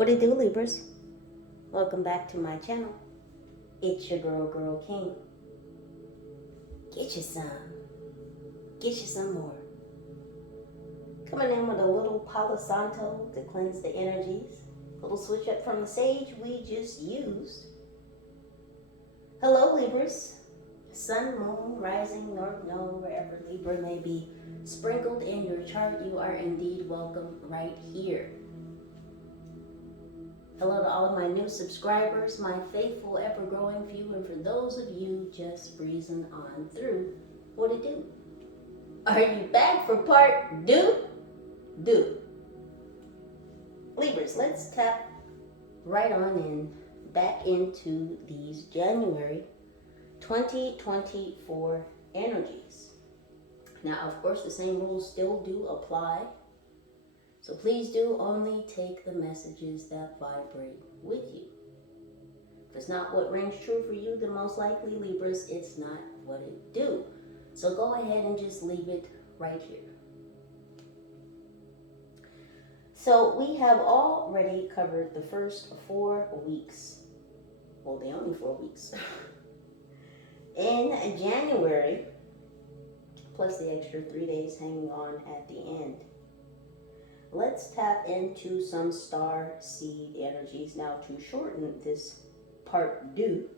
What it do, Libras? Welcome back to my channel. It's your girl King. Get you some. Get you some more. Coming in with a little Palo Santo to cleanse the energies. A little switch up from the sage we just used. Hello, Libras. Sun, moon, rising, north node, wherever Libra may be sprinkled in your chart, you are indeed welcome right here. Hello to all of my new subscribers, my faithful, ever-growing few, and for those of you just breezing on through, what it do? Are you back for part two? Libras, let's tap right on in, back into these January 2024 energies. Now, of course, the same rules still do apply. So please do only take the messages that vibrate with you. If it's not what rings true for you, then most likely, Libras, it's not what it do. So go ahead and just leave it right here. So we have already covered the first 4 weeks. Well, the only 4 weeks. In January, plus the extra 3 days hanging on at the end. Let's tap into some star seed energies. Now, to shorten this part two,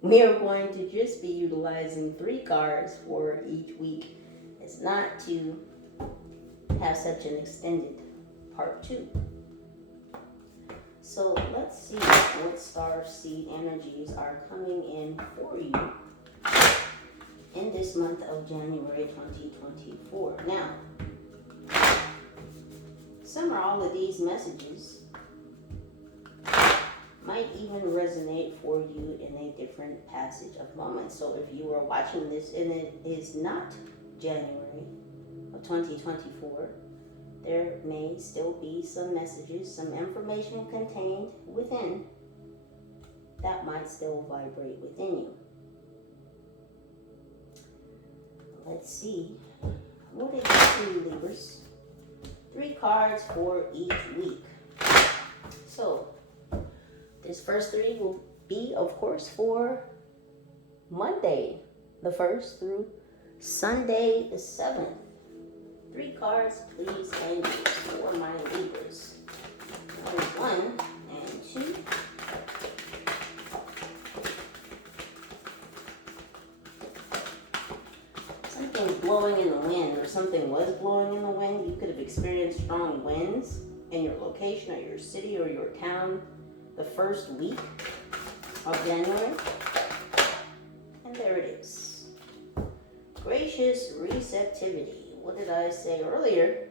we are going to just be utilizing 3 cards for each week. It's not to have such an extended part 2. So let's see what star seed energies are coming in for you in this month of January 2024. Now, some or all of these messages might even resonate for you in a different passage of moments. So if you are watching this and it is not January of 2024, there may still be some messages, some information contained within that might still vibrate within you. Let's see what it do, Libras. 3 cards for each week. So, this first 3 will be, of course, for Monday the 1st through Sunday the 7th. 3 cards, please, and for my Libras. Number 1 and 2. Something's blowing in the wind, or something was blowing in the wind. You could have experienced strong winds in your location or your city or your town the first week of January. And there it is. Gracious receptivity. What did I say earlier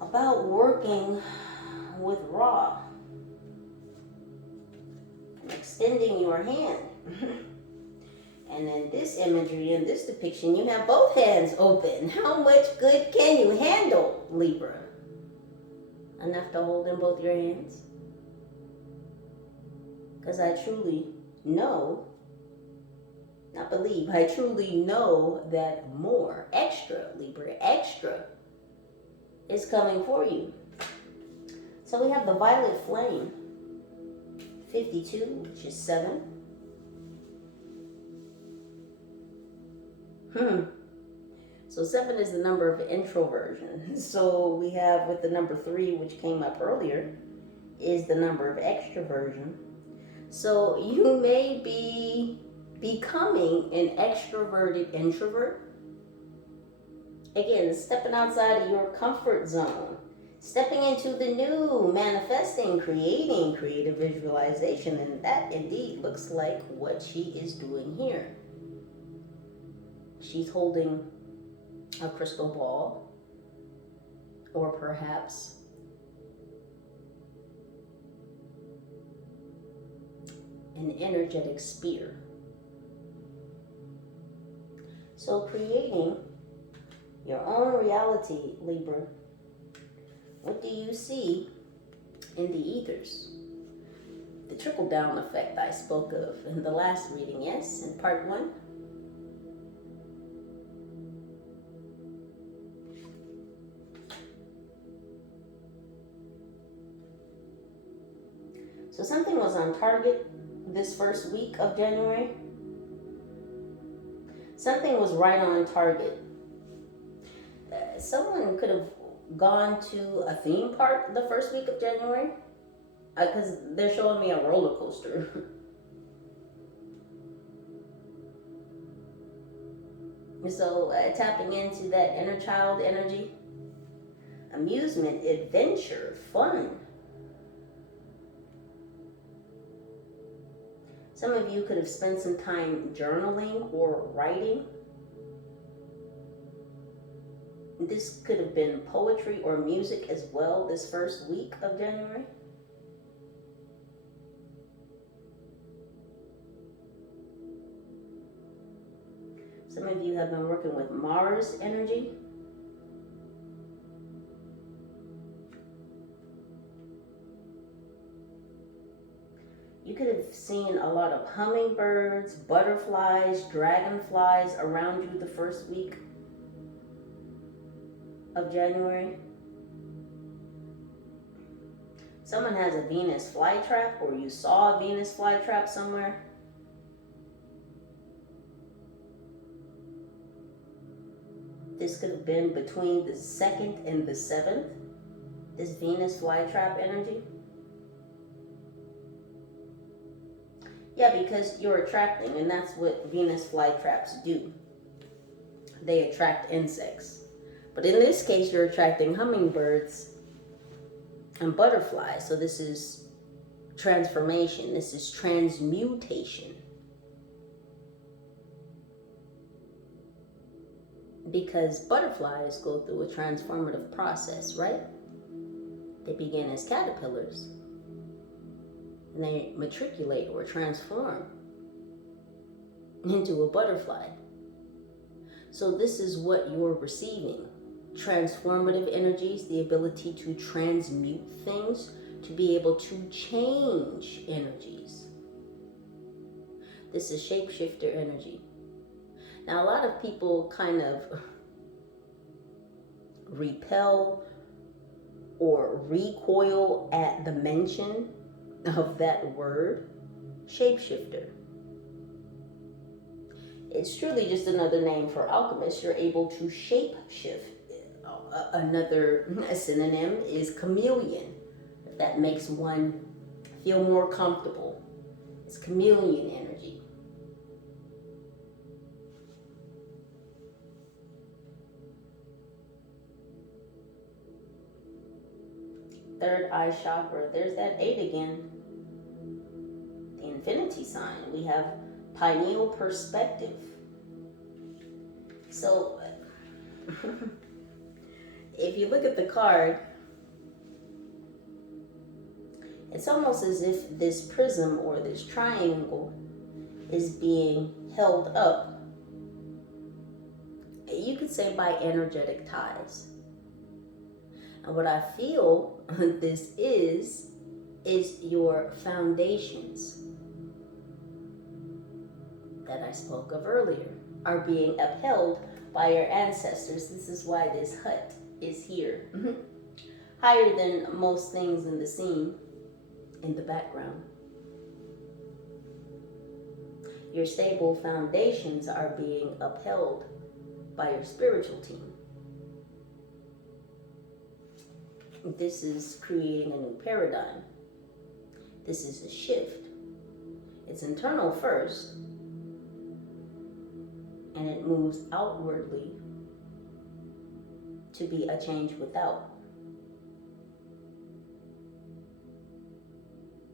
about working with raw and extending your hand? And in this imagery, in this depiction, you have both hands open. How much good can you handle, Libra? Enough to hold in both your hands? Because I truly know, not believe, I truly know that more, extra, Libra, extra is coming for you. So we have the violet flame, 52, which is 7. So 7 is the number of introversion. So we have with the number 3, which came up earlier, is the number of extroversion. So you may be becoming an extroverted introvert. Again, stepping outside of your comfort zone. Stepping into the new, manifesting, creating, creative visualization. And that indeed looks like what she is doing here. She's holding a crystal ball, or perhaps an energetic spear. So creating your own reality, Libra. What do you see in the ethers? The trickle-down effect I spoke of in the last reading, yes, in part 1. So something was on target this first week of January. Something was right on target. Someone could have gone to a theme park the first week of January, because they're showing me a roller coaster. So tapping into that inner child energy, amusement, adventure, fun. Some of you could have spent some time journaling or writing. This could have been poetry or music as well this first week of January. Some of you have been working with Mars energy. You could have seen a lot of hummingbirds, butterflies, dragonflies around you the first week of January. Someone has a Venus flytrap, or you saw a Venus flytrap somewhere. This could have been between the 2nd and the 7th, this Venus flytrap energy. Yeah, because you're attracting, and that's what Venus flytraps do. They attract insects. But in this case, you're attracting hummingbirds and butterflies. So this is transformation. This is transmutation. Because butterflies go through a transformative process, right? They begin as caterpillars, and they matriculate or transform into a butterfly. So this is what you're receiving. Transformative energies, the ability to transmute things, to be able to change energies. This is shapeshifter energy. Now, a lot of people kind of repel or recoil at the mention of that word, shapeshifter. It's truly just another name for alchemists. You're able to shape shift. Another synonym is chameleon. If that makes one feel more comfortable. It's chameleon energy. Third eye chakra. There's that 8 again. The infinity sign. We have pineal perspective. So, if you look at the card, it's almost as if this prism or this triangle is being held up, you could say, by energetic ties. And what I feel this is your foundations that I spoke of earlier are being upheld by your ancestors. This is why this hut is here. Higher than most things in the scene, in the background. Your stable foundations are being upheld by your spiritual team. This is creating a new paradigm. This is a shift. It's internal first, and it moves outwardly to be a change without.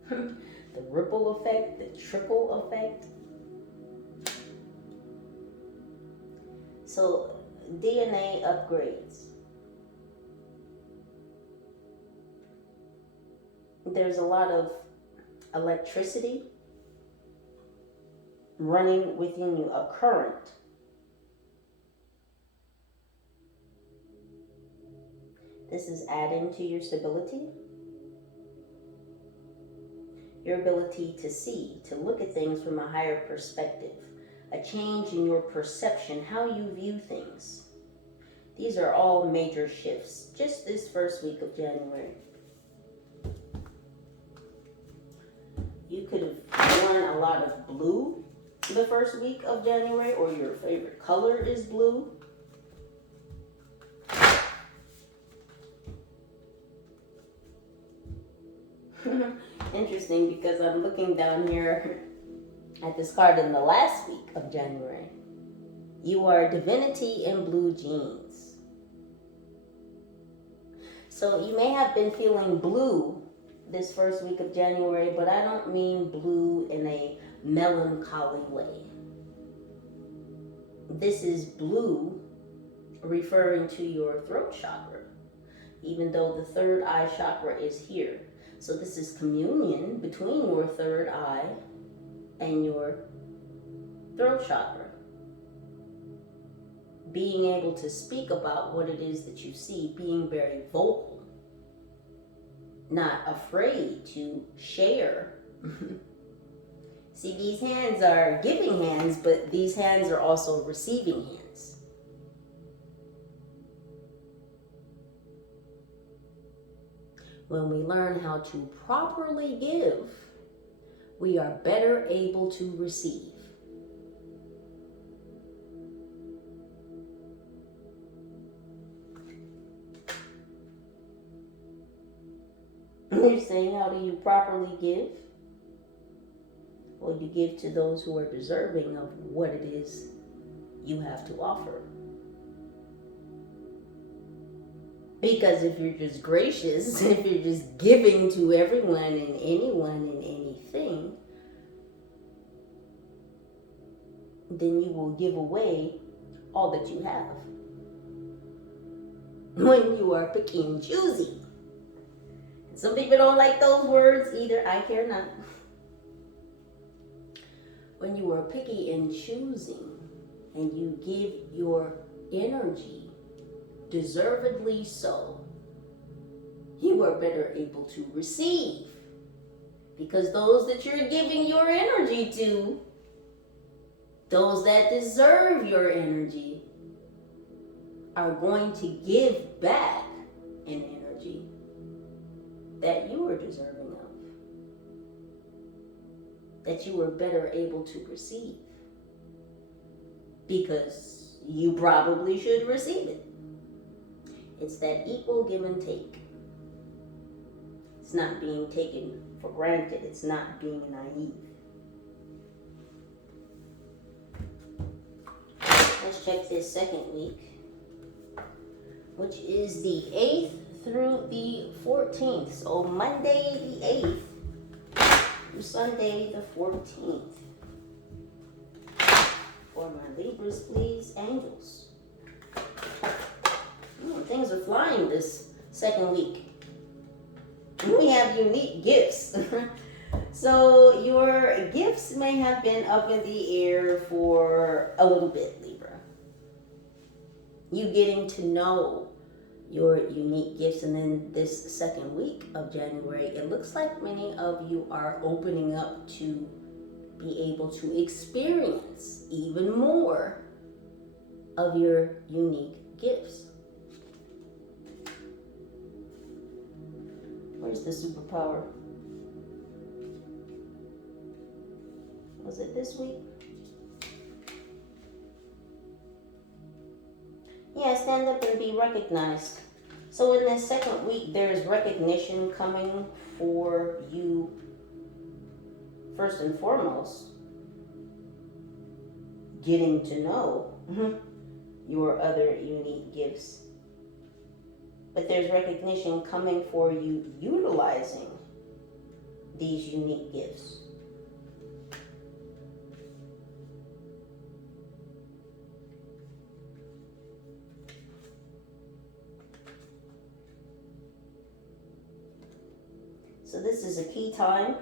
The ripple effect, the trickle effect. So, DNA upgrades. There's a lot of electricity running within you, a current. This is adding to your stability, your ability to see, to look at things from a higher perspective, a change in your perception, how you view things. These are all major shifts just this first week of January. You could have worn a lot of blue the first week of January, or your favorite color is blue. Interesting, because I'm looking down here at this card in the last week of January. You are divinity in blue jeans. So you may have been feeling blue this first week of January, but I don't mean blue in a melancholy way. This is blue referring to your throat chakra, even though the third eye chakra is here. So this is communion between your third eye and your throat chakra. Being able to speak about what it is that you see, being very vocal, not afraid to share. See, these hands are giving hands, but these hands are also receiving hands. When we learn how to properly give, we are better able to receive. You're saying, how do you properly give? Well, you give to those who are deserving of what it is you have to offer. Because if you're just gracious, if you're just giving to everyone and anyone and anything, then you will give away all that you have. When you are picky and choosy. Some people don't like those words either. I care not. When you are picky and choosing and you give your energy, deservedly so, you are better able to receive. Because those that you're giving your energy to, those that deserve your energy, are going to give back an energy that you are deserving of, that you are better able to receive, because you probably should receive it. It's that equal give and take. It's not being taken for granted. It's not being naive. Let's check this second week, which is the 8th through the 14th. So Monday the 8th through Sunday the 14th. For my Libras, please, angels. Things are flying this second week. We have unique gifts. So your gifts may have been up in the air for a little bit, Libra. You getting to know your unique gifts, and then this second week of January, it looks like many of you are opening up to be able to experience even more of your unique gifts. Where's the superpower? Was it this week? Yeah, stand up and be recognized. So in this second week, there is recognition coming for you, first and foremost, getting to know your other unique gifts. But there's recognition coming for you utilizing these unique gifts. So this is a key time.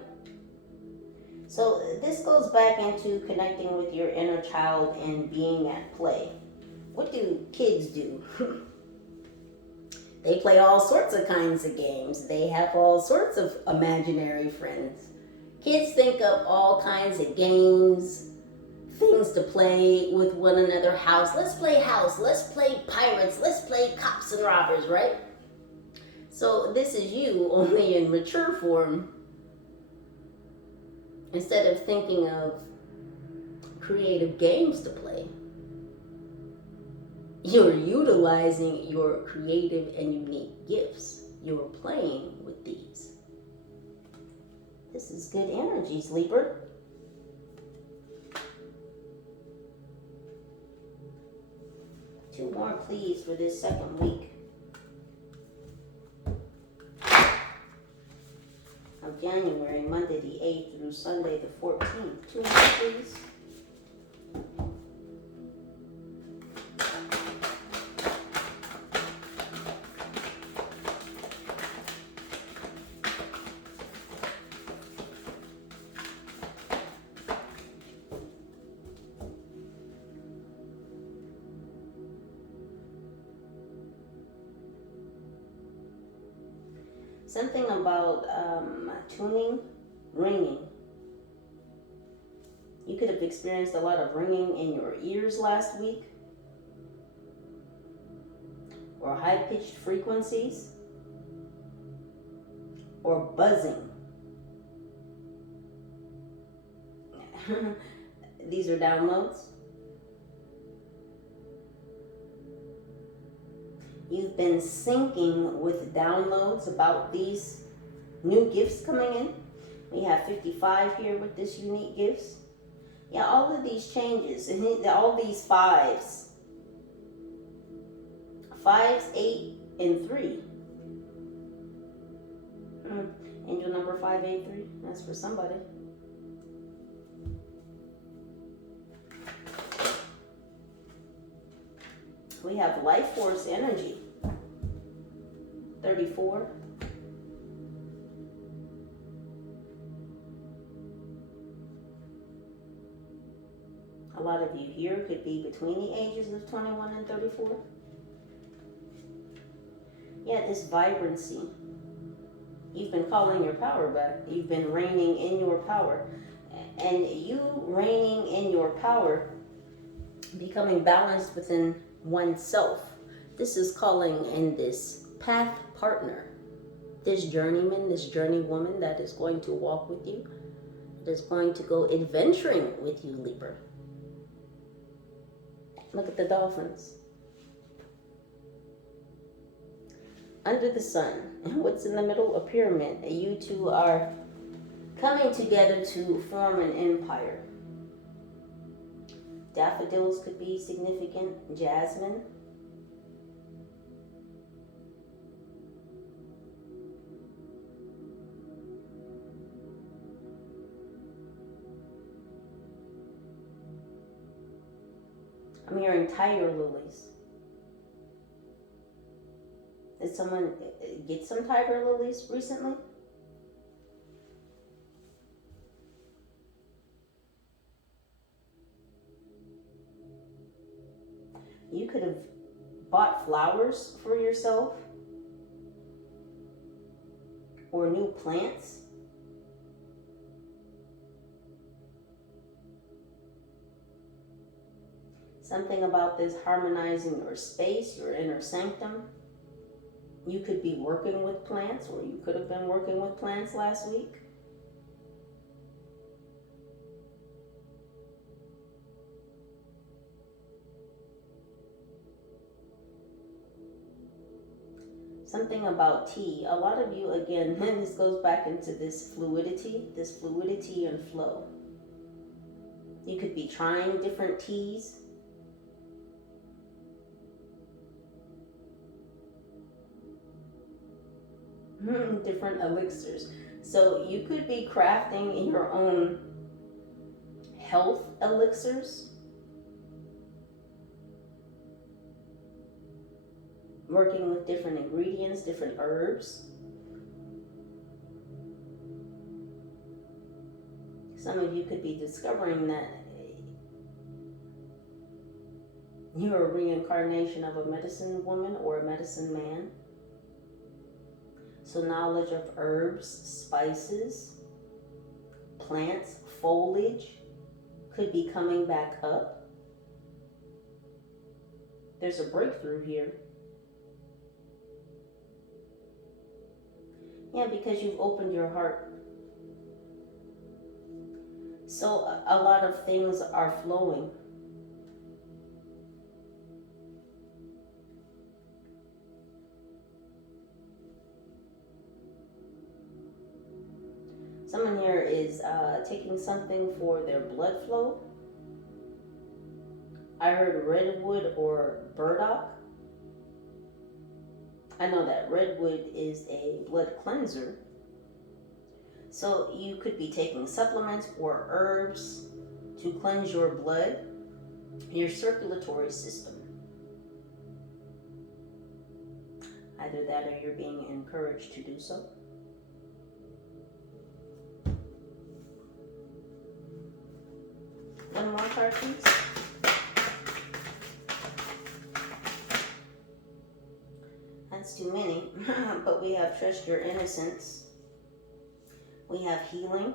So this goes back into connecting with your inner child and being at play. What do kids do? They play all sorts of kinds of games. They have all sorts of imaginary friends. Kids think of all kinds of games, things to play with one another. House, let's play house. Let's play pirates. Let's play cops and robbers, right? So this is you, only in mature form, Instead of thinking of creative games to play, you're utilizing your creative and unique gifts. You're playing with these. This is good energies, Libra. Two more, please, for this second week of January, Monday the 8th through Sunday the 14th. Two more, please. Something about tuning, ringing. You could have experienced a lot of ringing in your ears last week, or high-pitched frequencies, or buzzing. These are downloads. You've been syncing with downloads about these new gifts coming in. We have 55 here with this unique gifts. Yeah, all of these changes, and all these fives. 5s, 8, and 3. Angel number 583. That's for somebody. We have life force energy. 34. A lot of you here could be between the ages of 21 and 34. Yeah, this vibrancy. You've been calling your power back. You've been reigning in your power. And you reigning in your power, becoming balanced within oneself. This is calling in this path partner, this journeyman, this journey woman that is going to walk with you, that is going to go adventuring with you, Libra. Look at the dolphins. Under the sun. And what's in the middle? A pyramid. You two are coming together to form an empire. Daffodils could be significant. Jasmine. I'm hearing tiger lilies. Did someone get some tiger lilies recently? You could have bought flowers for yourself or new plants. Something about this harmonizing your space, your inner sanctum. You could be working with plants, or you could have been working with plants last week. Something about tea. A lot of you, again, this goes back into this fluidity and flow. You could be trying different teas. Different elixirs. So you could be crafting your own health elixirs. Working with different ingredients, different herbs. Some of you could be discovering that you're a reincarnation of a medicine woman or a medicine man. So knowledge of herbs, spices, plants, foliage could be coming back up. There's a breakthrough here. Yeah, because you've opened your heart. So a lot of things are flowing. Someone here is taking something for their blood flow. I heard redwood or burdock. I know that redwood is a blood cleanser. So you could be taking supplements or herbs to cleanse your blood, your circulatory system. Either that or you're being encouraged to do so. One more card, please. That's too many, but we have trust your innocence. We have healing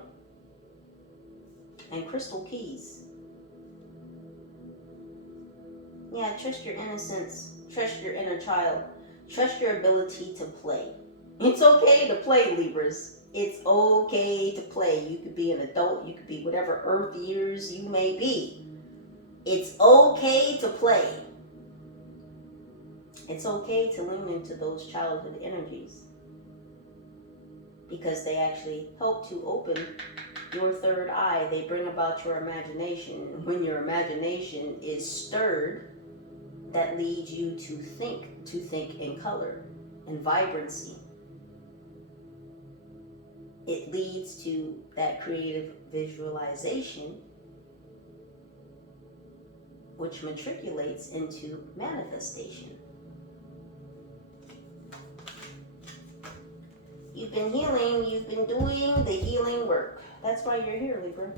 and crystal keys. Yeah, trust your innocence, trust your inner child, trust your ability to play. It's okay to play, Libras. It's okay to play. You could be an adult, you could be whatever earth years you may be. It's okay to play. It's okay to lean into those childhood energies because they actually help to open your third eye. They bring about your imagination. When your imagination is stirred, that leads you to think in color and vibrancy. It leads to that creative visualization, which matriculates into manifestation. You've been healing, you've been doing the healing work. That's why you're here, Libra.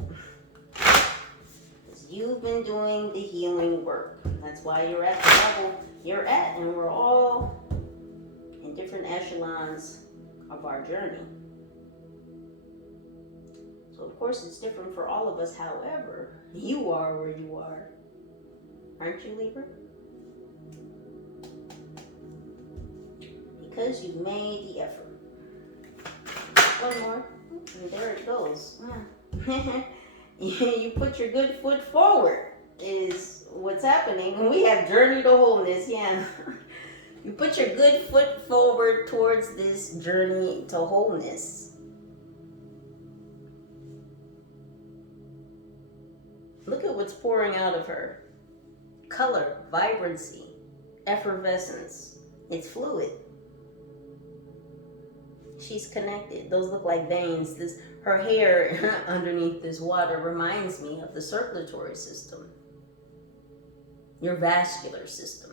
You've been doing the healing work. That's why you're at the level you're at, and we're all in different echelons of our journey. So of course it's different for all of us. However, you are where you are. Aren't you, Libra? Because you've made the effort. One more. And there it goes. You put your good foot forward is what's happening. And we have journey to wholeness. Yeah. You put your good foot forward towards this journey to wholeness. Look at what's pouring out of her. Color, vibrancy, effervescence. It's fluid. She's connected. Those look like veins. Her hair underneath this water reminds me of the circulatory system, your vascular system.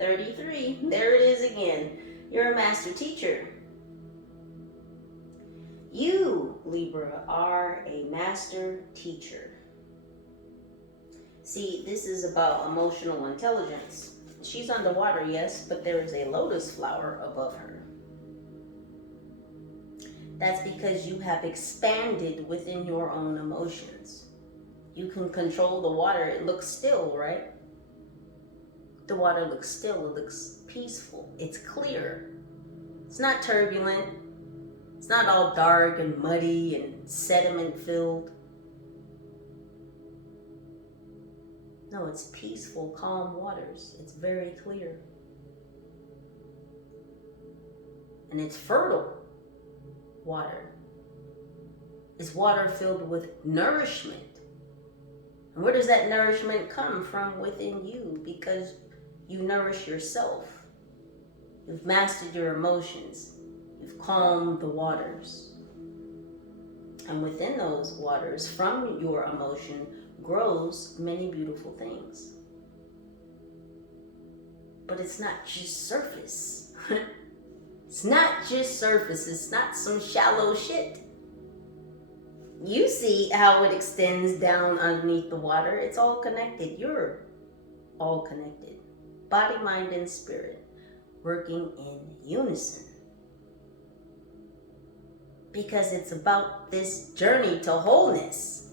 33. There it is again. You're a master teacher. You, Libra, are a master teacher. See, this is about emotional intelligence. She's underwater, yes, but there is a lotus flower above her. That's because you have expanded within your own emotions. You can control the water. It looks still, right? The water looks still. It looks peaceful. It's clear. It's not turbulent. It's not all dark and muddy and sediment filled. No, it's peaceful, calm waters. It's very clear. And it's fertile water. It's water filled with nourishment. And where does that nourishment come from? Within you, because you nourish yourself. You've mastered your emotions. You've calmed the waters. And within those waters, from your emotion, grows many beautiful things. But it's not just surface. It's not just surface. It's not some shallow shit. You see how it extends down underneath the water. It's all connected. You're all connected. Body, mind, and spirit working in unison. Because it's about this journey to wholeness.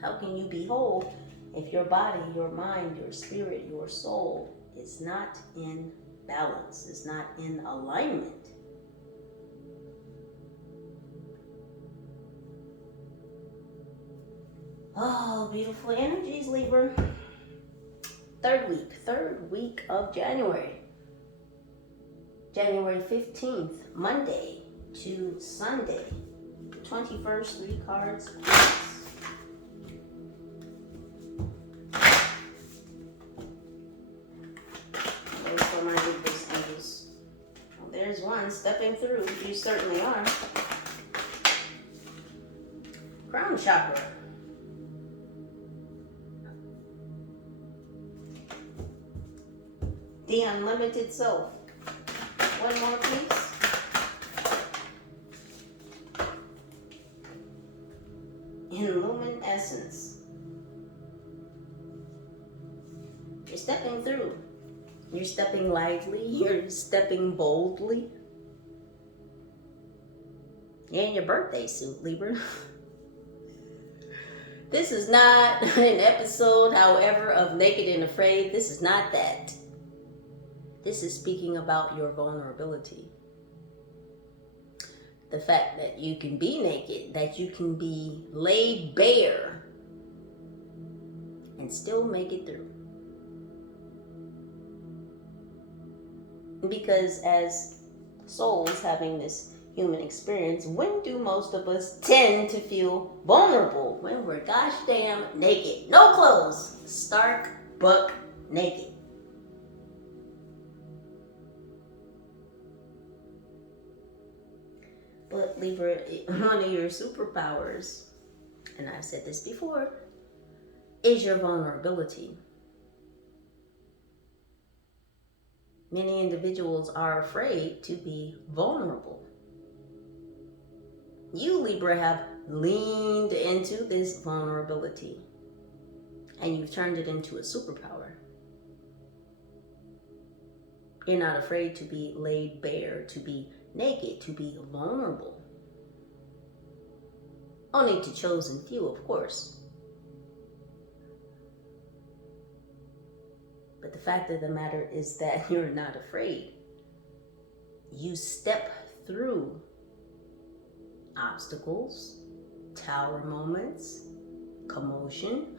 How can you be whole if your body, your mind, your spirit, your soul is not in balance, is not in alignment? Oh, beautiful energies, Libra. Third week of January. January 15th, Monday to Sunday. 21st, 3 cards. Those for my Libra's angels. Well, there's one stepping through. You certainly are. Crown chakra. The unlimited self. One more, please. Illuminescence. You're stepping through. You're stepping lightly. You're stepping boldly. You're in your birthday suit, Libra. This is not an episode, however, of Naked and Afraid. This is not that. This is speaking about your vulnerability. The fact that you can be naked, that you can be laid bare and still make it through. Because as souls having this human experience, when do most of us tend to feel vulnerable? When we're gosh damn naked. No clothes. Stark buck naked. But Libra, one of your superpowers, and I've said this before, is your vulnerability. Many individuals are afraid to be vulnerable. You, Libra, have leaned into this vulnerability and you've turned it into a superpower. You're not afraid to be laid bare, to be naked, to be vulnerable. Only to chosen few, of course. But the fact of the matter is that you're not afraid. You step through obstacles, tower moments, commotion,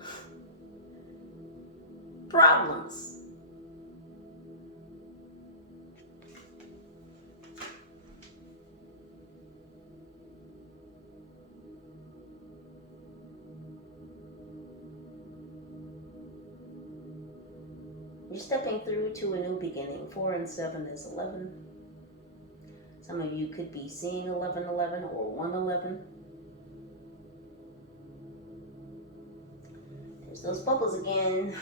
problems. You're stepping through to a new beginning. 4 and 7 is 11. Some of you could be seeing 1111 or 111. There's those bubbles again.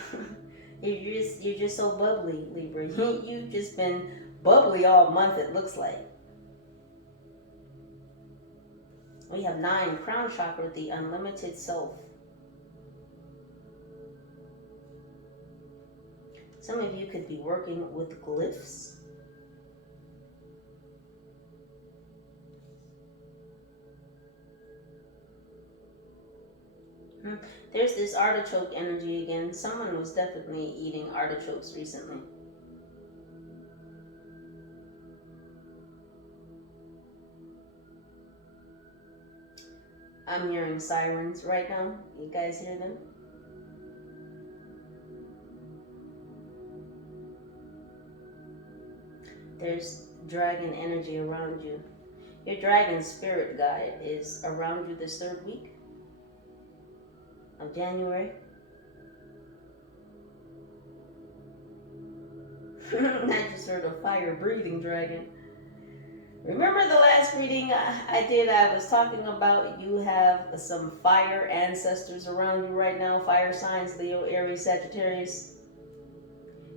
you're just so bubbly, Libra. You've just been bubbly all month, it looks like. We have 9, crown chakra, the unlimited self. Some of you could be working with glyphs. There's this artichoke energy again. Someone was definitely eating artichokes recently. I'm hearing sirens right now. You guys hear them? There's dragon energy around you. Your dragon spirit guide is around you this 3rd week of January. I just heard a fire breathing dragon. Remember the last reading I did? I was talking about you have some fire ancestors around you right now. Fire signs, Leo, Aries, Sagittarius.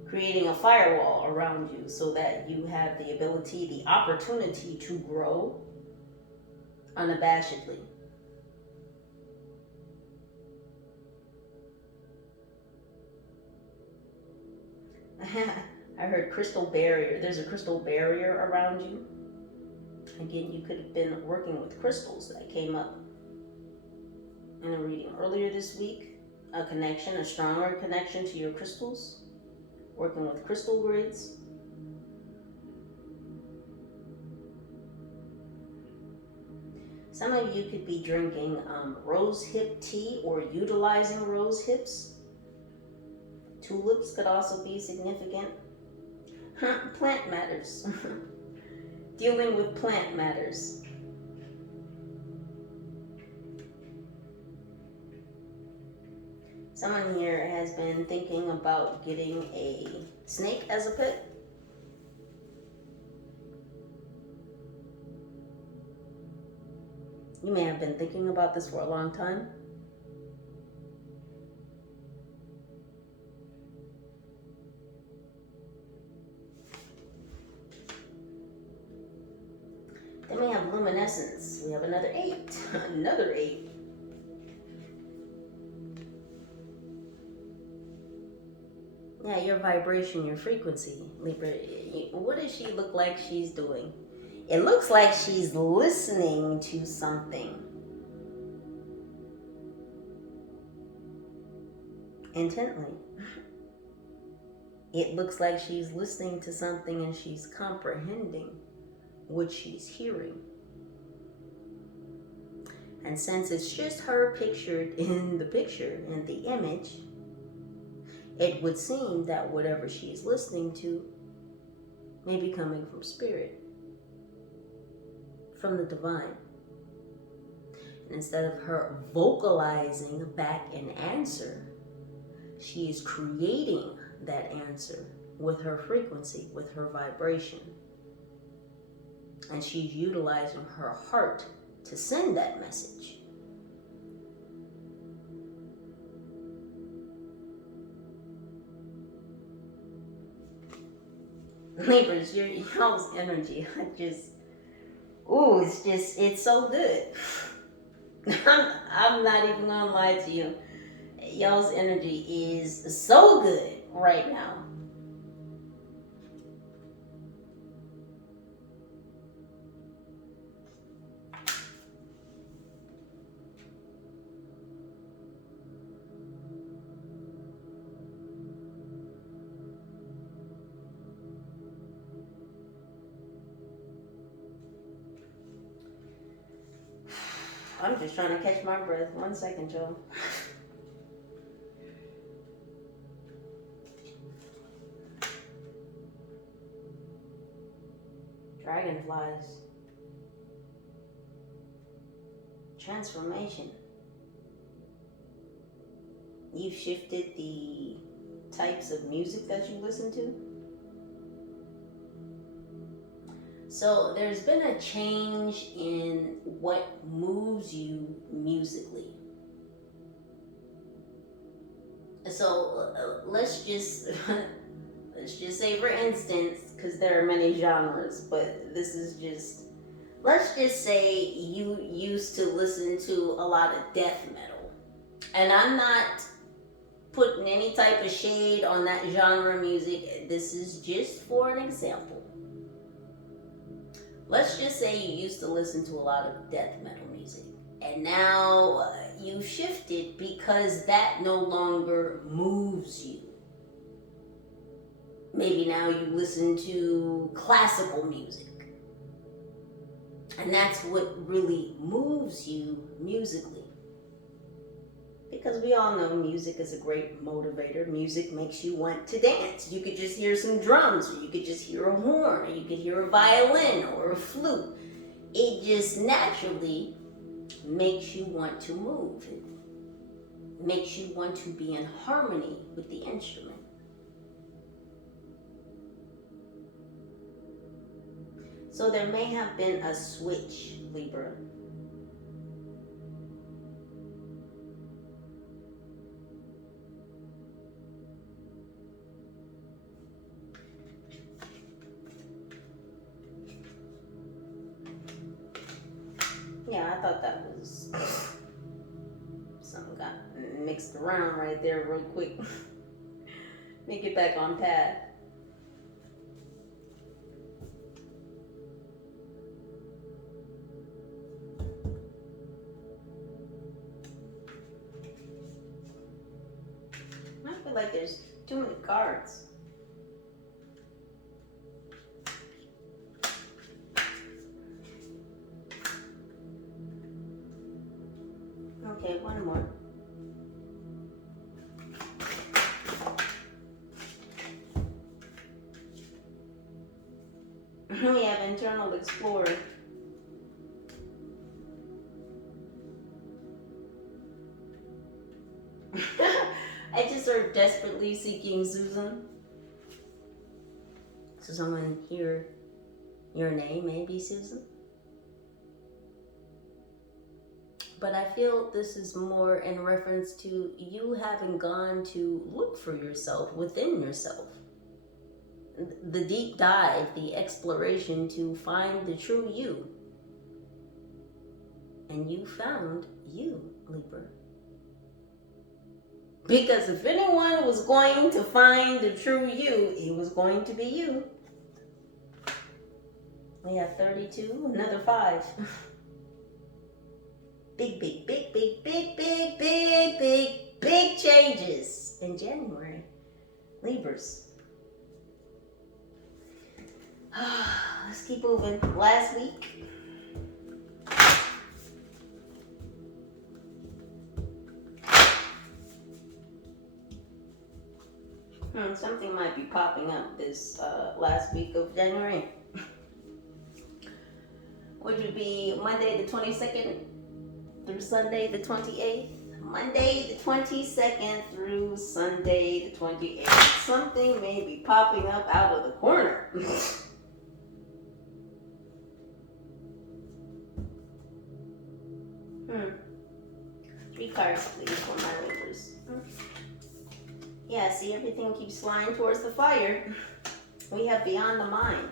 Creating a firewall around you so that you have the ability, the opportunity to grow unabashedly. I heard crystal barrier. There's a crystal barrier around you. Again, you could have been working with crystals. That came up in a reading earlier this week. A connection, a stronger connection to your crystals. Working with crystal grids. Some of you could be drinking rose hip tea or utilizing rose hips. Tulips could also be significant. Plant matters. Dealing with plant matters. Someone here has been thinking about getting a snake as a pet. You may have been thinking about this for a long time. Then we have luminescence. We have another 8. Another 8. Yeah, your vibration, your frequency, Libra. What does she look like she's doing? It looks like she's listening to something intently. It looks like she's listening to something and she's comprehending what she's hearing. And since it's just her pictured in the picture, in the image, it would seem that whatever she's listening to may be coming from spirit, from the divine. And instead of her vocalizing back an answer, she is creating that answer with her frequency, with her vibration. And she's utilizing her heart to send that message. Libras, y'all's energy, it's so good. I'm not even gonna lie to you. Y'all's energy is so good right now. I'm just trying to catch my breath. 1 second, y'all. Dragonflies. Transformation. You've shifted the types of music that you listen to. So there's been a change in what moves you musically. So let's just say, for instance, because there are many genres, but this is just, let's just say you used to listen to a lot of death metal. And I'm not putting any type of shade on that genre of music. This is just for an example. Let's just say you used to listen to a lot of death metal music, and now you shifted because that no longer moves you. Maybe now you listen to classical music, and that's what really moves you musically. Because we all know music is a great motivator. Music makes you want to dance. You could just hear some drums, or you could just hear a horn, or you could hear a violin or a flute. It just naturally makes you want to move. It makes you want to be in harmony with the instrument. So there may have been a switch, Libra. Yeah, I thought that was something got mixed around right there real quick. Let me get back on path. I feel like there's too many cards. We have internal explorer. I just heard desperately seeking Susan. So someone hear your name, maybe Susan? But I feel this is more in reference to you having gone to look for yourself within yourself. The deep dive, the exploration to find the true you. And you found you, Libra. Because if anyone was going to find the true you, it was going to be you. We have 32, another 5. Big changes in January. Libras. Let's keep moving. Last week. Something might be popping up this last week of January. Which would be Monday the 22nd through Sunday the 28th. Monday the 22nd through Sunday the 28th. Something may be popping up out of the corner. 3 cards, please, for my Libras. Yeah, see, everything keeps flying towards the fire. We have beyond the mind.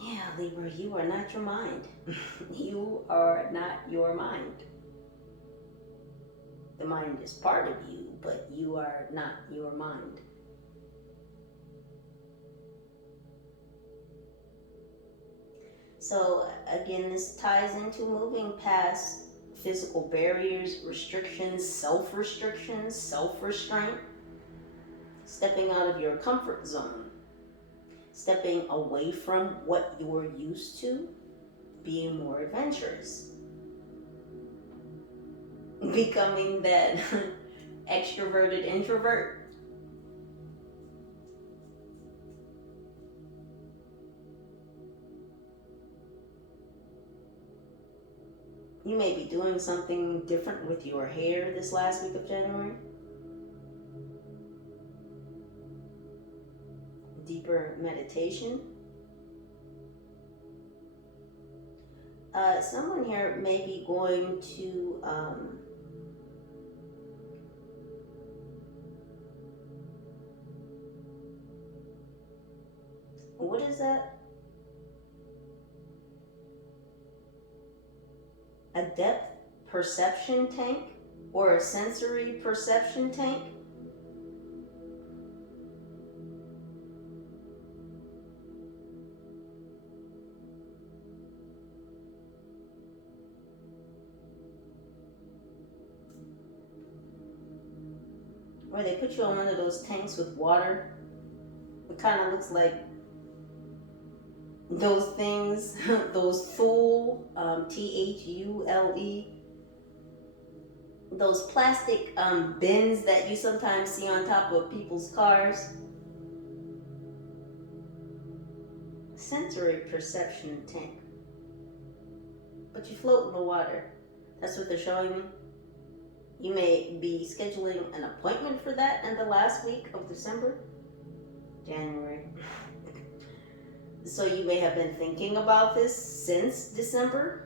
Yeah, Libra, you are not your mind. You are not your mind. The mind is part of you, but you are not your mind. So, again, this ties into moving past physical barriers, restrictions, self-restraint, stepping out of your comfort zone, stepping away from what you're used to, being more adventurous, becoming that extroverted introvert. You may be doing something different with your hair this last week of January. Deeper meditation. Someone here may be going to what is that? A depth perception tank or a sensory perception tank. Where they put you on one of those tanks with water. It kind of looks like those things, those Thule, Thule, those plastic bins that you sometimes see on top of people's cars. Sensory perception tank. But you float in the water. That's what they're showing me. You may be scheduling an appointment for that in the last week of December, January. So you may have been thinking about this since December.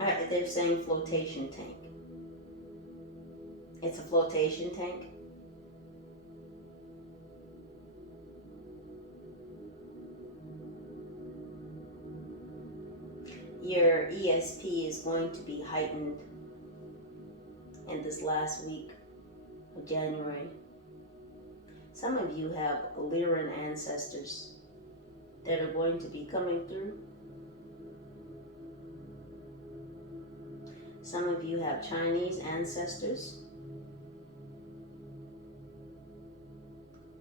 All right, they're saying flotation tank. It's a flotation tank. Your ESP is going to be heightened in this last week of January. Some of you have Lyran ancestors that are going to be coming through. Some of you have Chinese ancestors,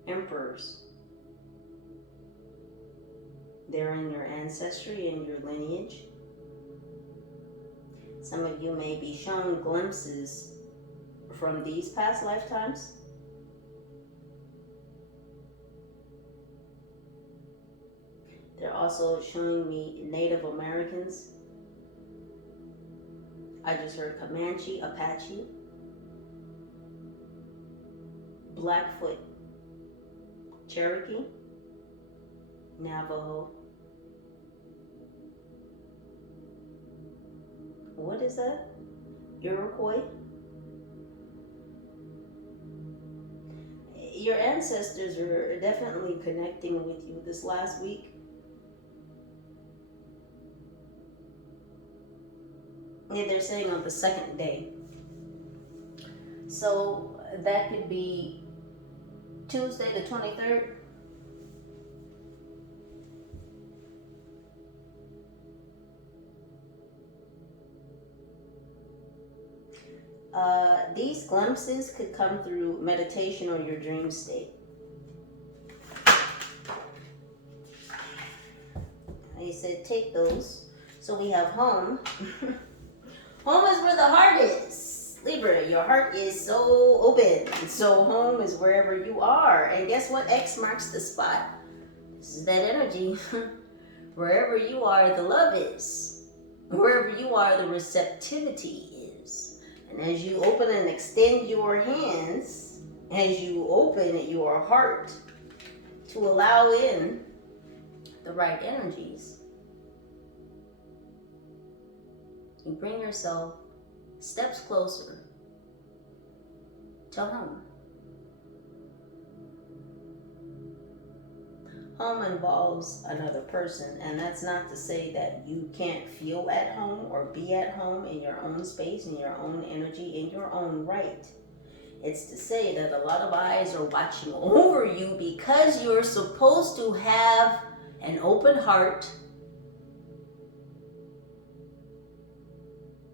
emperors. They're in your ancestry and your lineage. Some of you may be shown glimpses from these past lifetimes. They're also showing me Native Americans. I just heard Comanche, Apache, Blackfoot, Cherokee, Navajo. What is that? Iroquois? Your ancestors are definitely connecting with you this last week. Yeah, they're saying on the second day. So that could be Tuesday the 23rd. These glimpses could come through meditation or your dream state. He said take those. So we have home. Home is where the heart is. Libra, your heart is so open. So home is wherever you are. And guess what? X marks the spot. This is that energy. Wherever you are, the love is. Wherever you are, the receptivity is. And as you open and extend your hands, as you open your heart to allow in the right energies, you bring yourself steps closer to home. Home involves another person, and that's not to say that you can't feel at home or be at home in your own space, in your own energy, in your own right. It's to say that a lot of eyes are watching over you because you're supposed to have an open heart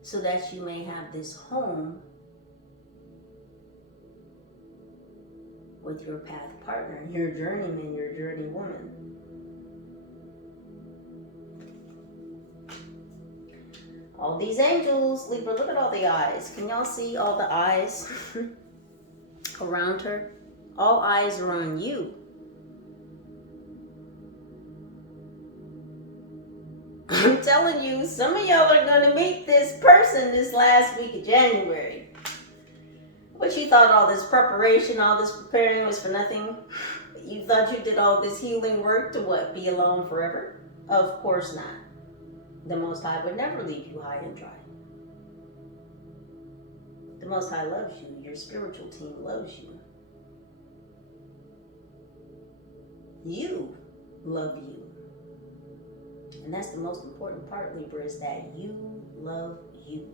so that you may have this home with your path partner, your journeyman, your journey woman. All these angels, Libra, look at all the eyes. Can y'all see all the eyes around her? All eyes are on you. I'm telling you, some of y'all are going to meet this person this last week of January. But you thought all this preparation, all this preparing was for nothing? You thought you did all this healing work to what? Be alone forever? Of course not. The Most High would never leave you high and dry. The Most High loves you. Your spiritual team loves you. You love you. And that's the most important part, Libra, is that you love you.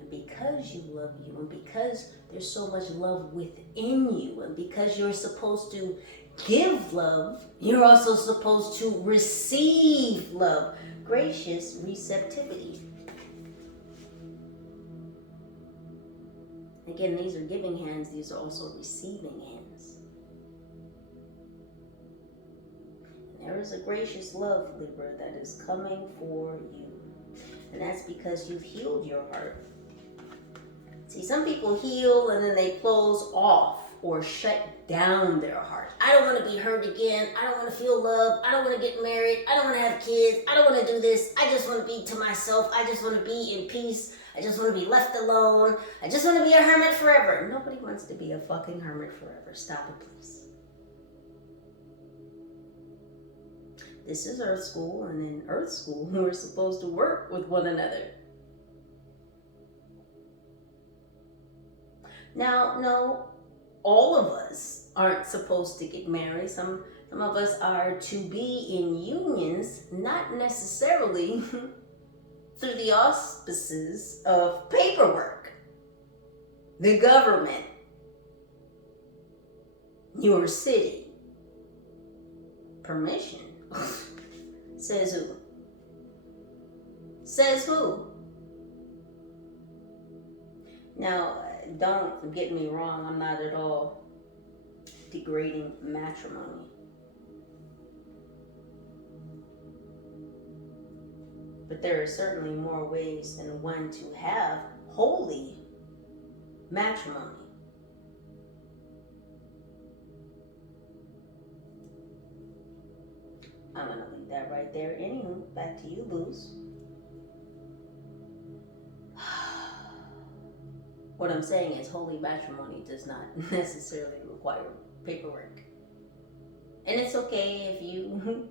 And because you love you, and because there's so much love within you, and because you're supposed to give love, you're also supposed to receive love. Gracious receptivity. Again, these are giving hands. These are also receiving hands. And there is a gracious love, Libra, that is coming for you. And that's because you've healed your heart. See, some people heal and then they close off or shut down their heart. I don't want to be hurt again. I don't want to feel love. I don't want to get married. I don't want to have kids. I don't want to do this. I just want to be to myself. I just want to be in peace. I just want to be left alone. I just want to be a hermit forever. Nobody wants to be a fucking hermit forever. Stop it, please. This is Earth School, and in Earth School, we're supposed to work with one another. Now, no, all of us aren't supposed to get married. Some of us are to be in unions, not necessarily through the auspices of paperwork, the government, your city, permission. Says who? Says who? Now, don't get me wrong, I'm not at all degrading matrimony. But there are certainly more ways than one to have holy matrimony. I'm going to leave that right there. Anywho, back to you, Booze. What I'm saying is holy matrimony does not necessarily require paperwork. And it's okay if you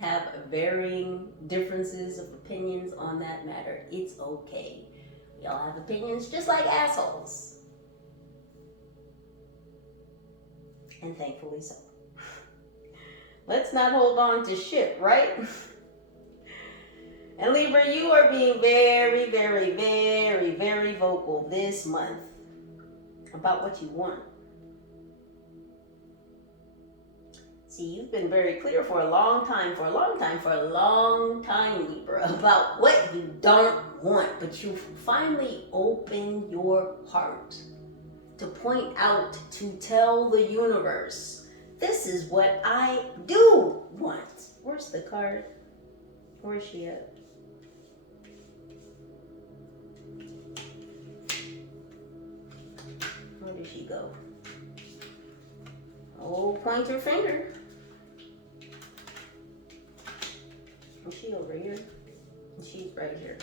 have varying differences of opinions on that matter. It's okay. We all have opinions just like assholes. And thankfully so. Let's not hold on to shit, right? And Libra, you are being very, very, very, very vocal this month about what you want. See, you've been very clear for a long time, Libra, about what you don't want. But you finally open your heart to point out, to tell the universe, this is what I do want. Where's the card? Where's she at? Where did she go? Oh, point her finger. Is she over here? She's right here.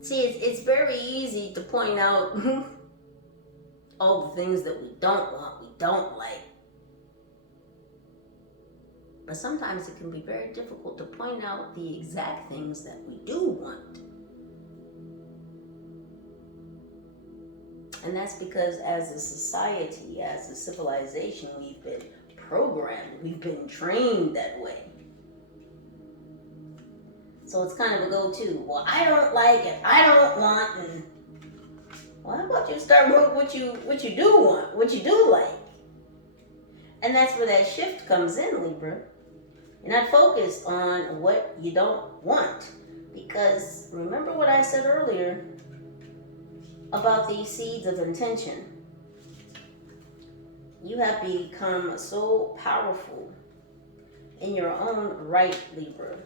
See, it's very easy to point out all the things that we don't want, we don't like. But sometimes it can be very difficult to point out the exact things that we do want. And that's because as a society, as a civilization, we've been programmed, we've been trained that way. So it's kind of a go-to. Well, I don't like it, I don't want, and well, how about you start with what you do want, what you do like? And that's where that shift comes in, Libra. You're not focused on what you don't want. Because remember what I said earlier about these seeds of intention. You have become so powerful in your own right, Libra.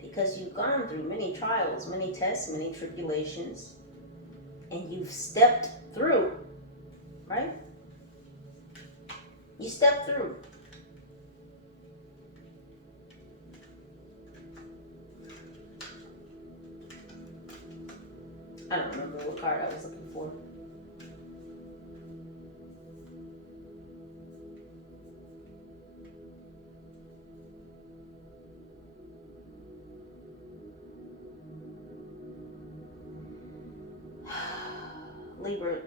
Because you've gone through many trials, many tests, many tribulations, and you've stepped through, right? You stepped through. I don't remember what card I was looking for. Libra.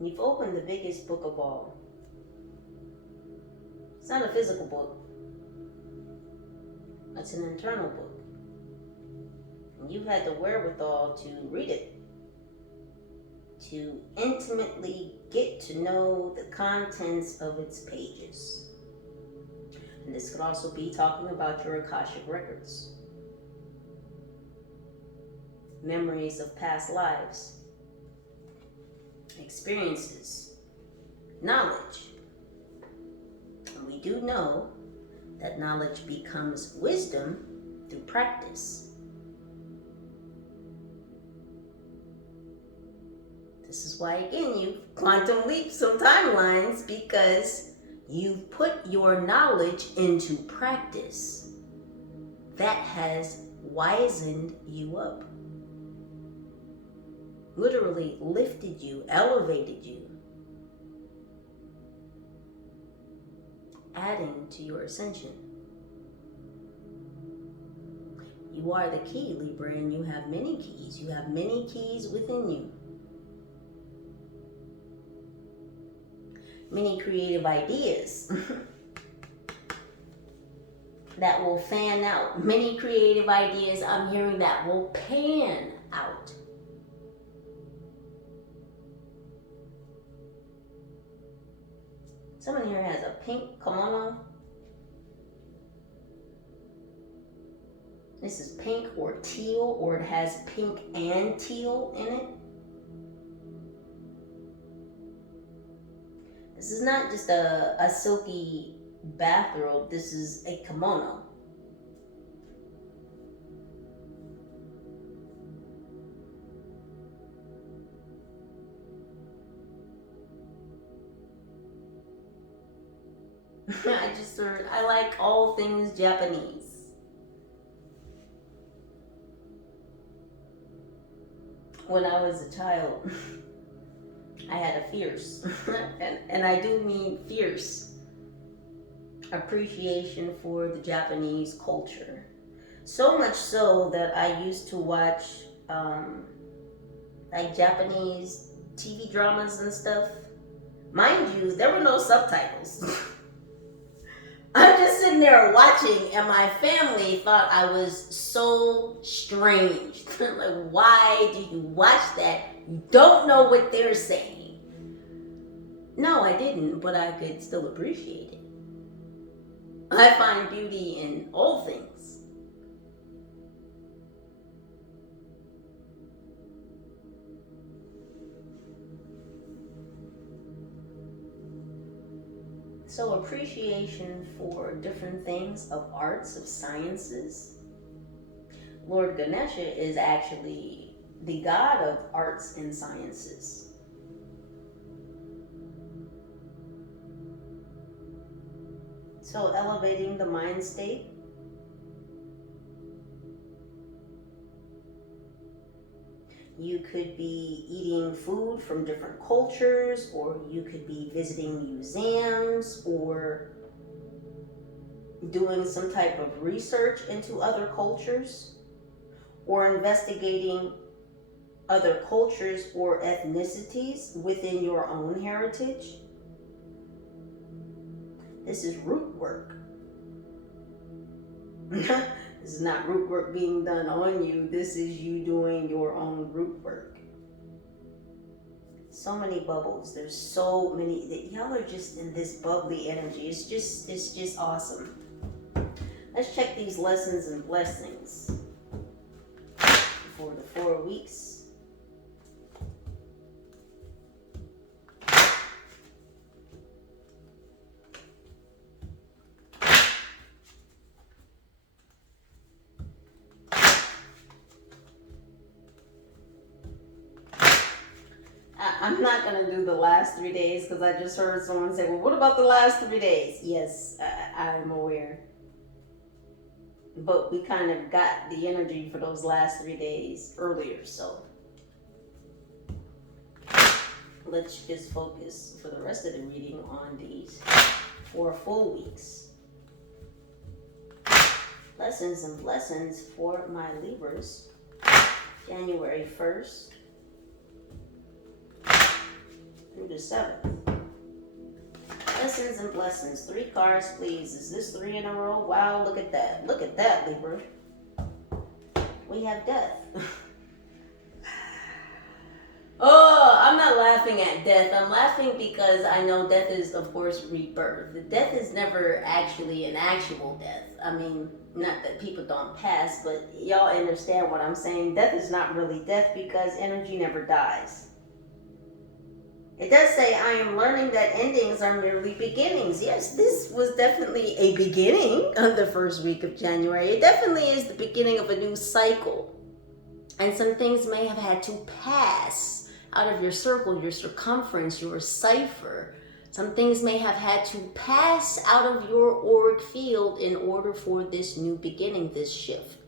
You've opened the biggest book of all. It's not a physical book. It's an internal book. And you've had the wherewithal to read it. To intimately get to know the contents of its pages. And this could also be talking about your Akashic records. Memories of past lives. Experiences. Knowledge. And we do know that knowledge becomes wisdom through practice. This is why, again, you quantum leap some timelines, because you've put your knowledge into practice. That has wizened you up. Literally lifted you, elevated you. Adding to your ascension. You are the key, Libra, and you have many keys. You have many keys within you. Many creative ideas that will fan out. Many creative ideas I'm hearing that will pan out. Someone here has a pink kimono. This is pink or teal, or it has pink and teal in it. This is not just a silky bathrobe. This is a kimono. I like all things Japanese. When I was a child, I had a fierce, and I do mean fierce, appreciation for the Japanese culture. So much so that I used to watch like Japanese TV dramas and stuff. Mind you, there were no subtitles. I'm just sitting there watching, and my family thought I was so strange. Like, why do you watch that? You don't know what they're saying. No, I didn't, but I could still appreciate it. I find beauty in all things. So appreciation for different things of arts, of sciences. Lord Ganesha is actually the god of arts and sciences. So elevating the mind state. You could be eating food from different cultures, or you could be visiting museums, or doing some type of research into other cultures, or investigating other cultures or ethnicities within your own heritage. This is root work. This is not root work being done on you. This is you doing your own root work. So many bubbles. There's so many. Y'all are just in this bubbly energy. It's just awesome. Let's check these lessons and blessings for the 4 weeks. I'm not going to do the last 3 days because I just heard someone say, well, what about the last 3 days? Yes, I'm aware. But we kind of got the energy for those last 3 days earlier, so let's just focus for the rest of the reading on these 4 full weeks. Lessons and blessings for my Libras, January 1st. Through the 7th. Lessons and blessings. 3 cards, please. Is this 3 in a row? Wow, look at that. Look at that, Libra. We have death. Oh, I'm not laughing at death. I'm laughing because I know death is, of course, rebirth. Death is never actually an actual death. I mean, not that people don't pass, but y'all understand what I'm saying. Death is not really death because energy never dies. It does say, I am learning that endings are merely beginnings. Yes, this was definitely a beginning on the first week of January. It definitely is the beginning of a new cycle. And some things may have had to pass out of your circle, your circumference, your cipher. Some things may have had to pass out of your auric field in order for this new beginning, this shift,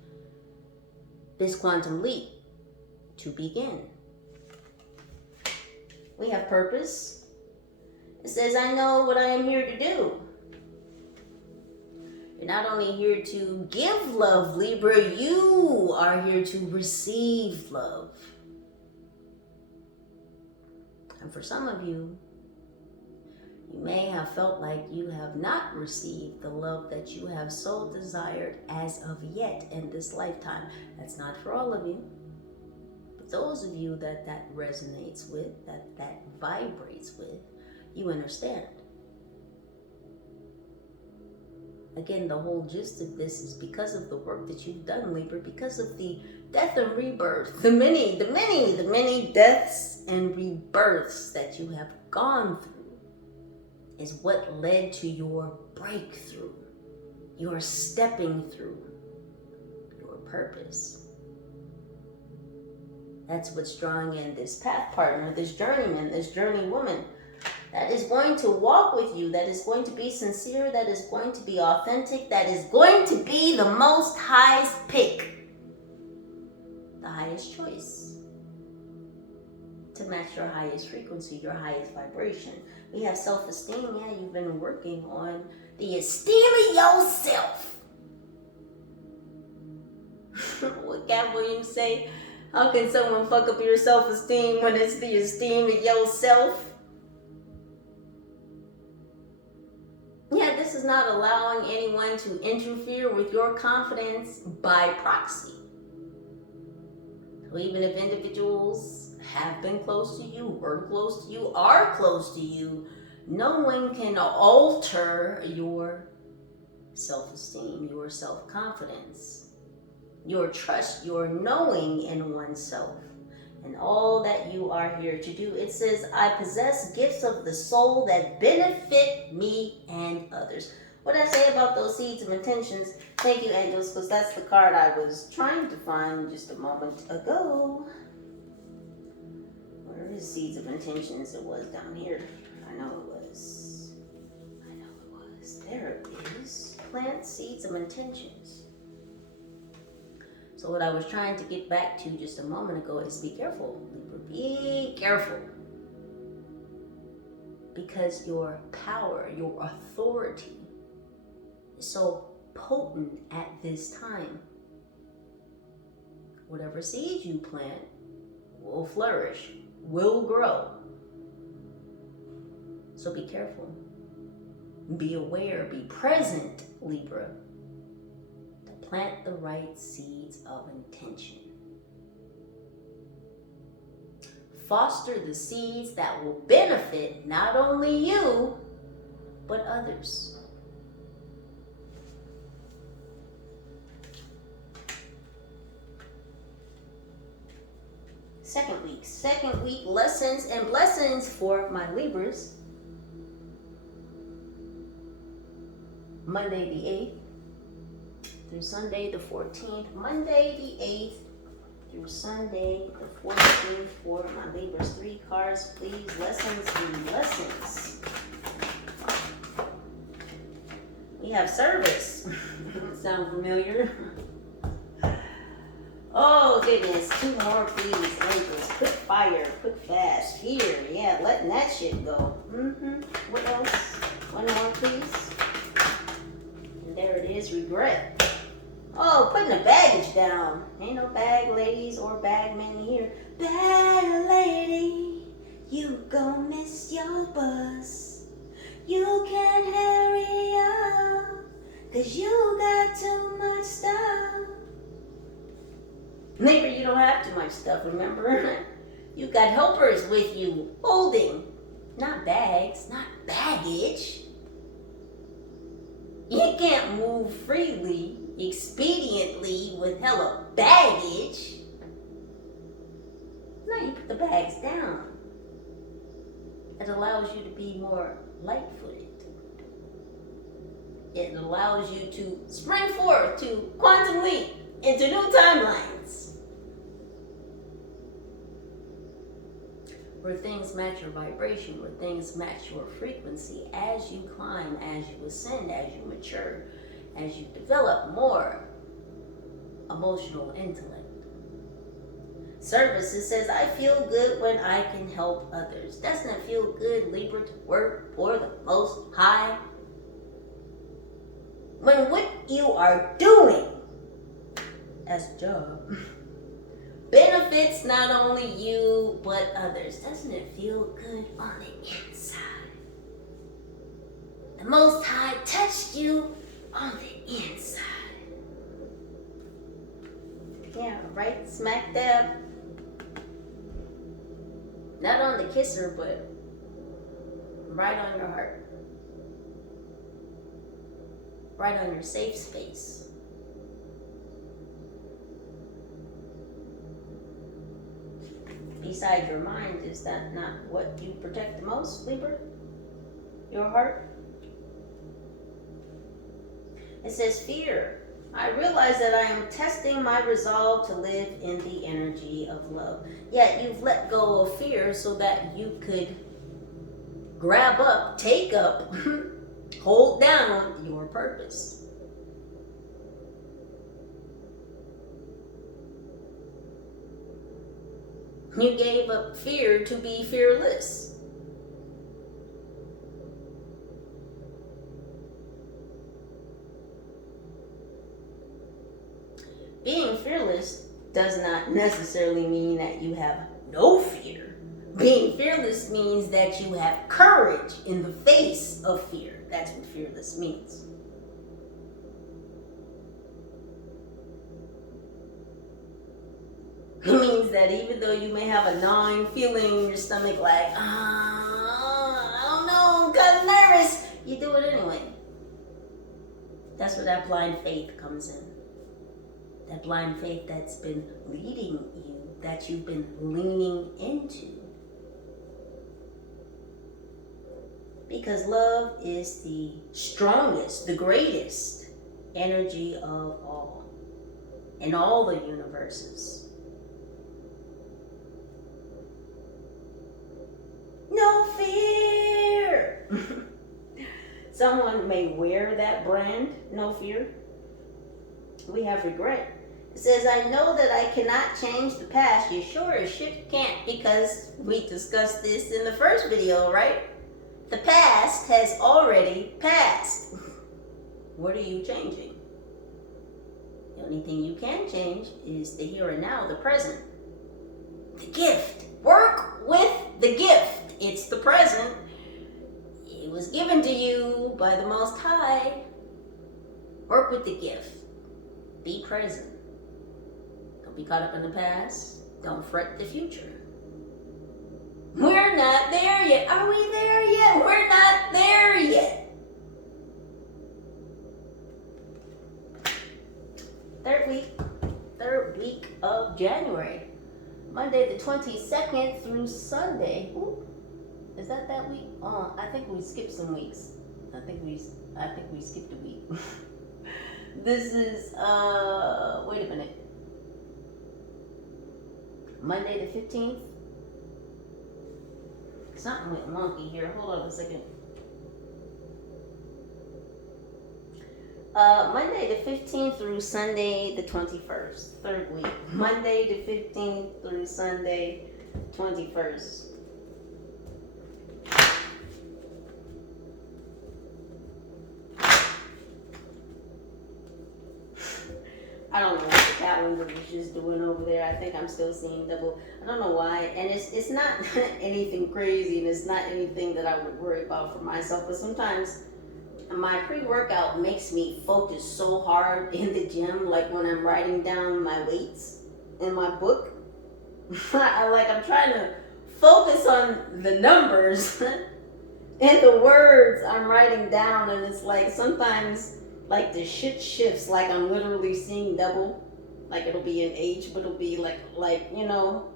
this quantum leap to begin. We have purpose. It says, I know what I am here to do. You're not only here to give love, Libra, you are here to receive love. And for some of you, you may have felt like you have not received the love that you have so desired as of yet in this lifetime. That's not for all of you. Those of you that resonates with, that vibrates with, you understand. Again, the whole gist of this is because of the work that you've done, Libra, because of the death and rebirth, the many deaths and rebirths that you have gone through is what led to your breakthrough, your stepping through your purpose. That's what's drawing in this path partner, this journeyman, this journey woman that is going to walk with you, that is going to be sincere, that is going to be authentic, that is going to be the most highest pick, the highest choice to match your highest frequency, your highest vibration. We have self-esteem. Yeah, you've been working on the esteem of yourself. What Cat Williams say? How can someone fuck up your self-esteem when it's the esteem of yourself? Yeah, this is not allowing anyone to interfere with your confidence by proxy. So even if individuals have been close to you, were close to you, are close to you, no one can alter your self-esteem, your self-confidence, your trust, your knowing in oneself, and all that you are here to do. It says, I possess gifts of the soul that benefit me and others. What did I say about those seeds of intentions? Thank you, angels, because that's the card I was trying to find just a moment ago. Where is seeds of intentions? It was down here. I know it was. There it is. Plant seeds of intentions. So what I was trying to get back to just a moment ago is be careful, Libra. Be careful. Because your power, your authority is so potent at this time. Whatever seeds you plant will flourish, will grow. So be careful. Be aware, be present, Libra. Plant the right seeds of intention. Foster the seeds that will benefit not only you, but others. Second week lessons and blessings for my Libras. Monday the 8th. Through Sunday the 14th, Monday the 8th through Sunday the 14th for my Libras. 3 cards, please. Lessons and lessons. We have service. Sound familiar? Oh goodness, 2 more please, angels. Quick fire, quick fast, fear. Yeah, letting that shit go. What else? 1 more please. And there it is, regret. Oh, putting the baggage down. Ain't no bag ladies or bag men here. Bag lady, you gon' miss your bus. You can't hurry up, 'cause you got too much stuff. Neighbor, you don't have too much stuff, remember? You got helpers with you, holding. Not bags, not baggage. You can't move freely, expediently with hella baggage. No, you put the bags down. It allows you to be more light-footed. It allows you to spring forth, to quantum leap into new timelines. Where things match your vibration, where things match your frequency as you climb, as you ascend, as you mature, as you develop more emotional intellect. Service, it says, I feel good when I can help others. Doesn't it feel good, Libra, to work for the Most High? When what you are doing as a job benefits not only you, but others. Doesn't it feel good on the inside? The Most High touched you on the inside. Yeah, right smack dab. Not on the kisser, but right on your heart. right on your safe space. Beside your mind, is that not what you protect the most, Libra? Your heart? It says fear. I realize that I am testing my resolve to live in the energy of love. Yet you've let go of fear so that you could grab up, take up, hold down your purpose. You gave up fear to be fearless. Being fearless does not necessarily mean that you have no fear. Being fearless means that you have courage in the face of fear. That's what fearless means. It means that even though you may have a gnawing feeling in your stomach like, I don't know, I'm kind of nervous, you do it anyway. That's where that blind faith comes in. That blind faith that's been leading you, that you've been leaning into. Because love is the strongest, the greatest energy of all, in all the universes. No fear! Someone may wear that brand, no fear. We have regret. It says, I know that I cannot change the past. You sure as shit can't, because we discussed this in the first video, right? The past has already passed. What are you changing? The only thing you can change is the here and now, the present. The gift. Work with the gift. It's the present. It was given to you by the Most High. Work with the gift. Be present. Don't be caught up in the past. Don't fret the future. We're not there yet. Are we there yet? We're not there yet. Third week of January. Monday the 22nd through Sunday. Ooh, is that week? Oh, I think we skipped some weeks. I think we skipped a week. This is, wait a minute. Monday the 15th. Something went wonky here. Hold on a second. Monday the 15th through Sunday the 21st. Third week. Monday the 15th through Sunday 21st. I don't know what the calendar is just doing over there. I think I'm still seeing double. I don't know why. And it's not anything crazy, and it's not anything that I would worry about for myself. But sometimes my pre-workout makes me focus so hard in the gym, like when I'm writing down my weights in my book. I'm trying to focus on the numbers and the words I'm writing down, and it's like sometimes like the shit shifts, like I'm literally seeing double. Like it'll be an H, but it'll be like you know,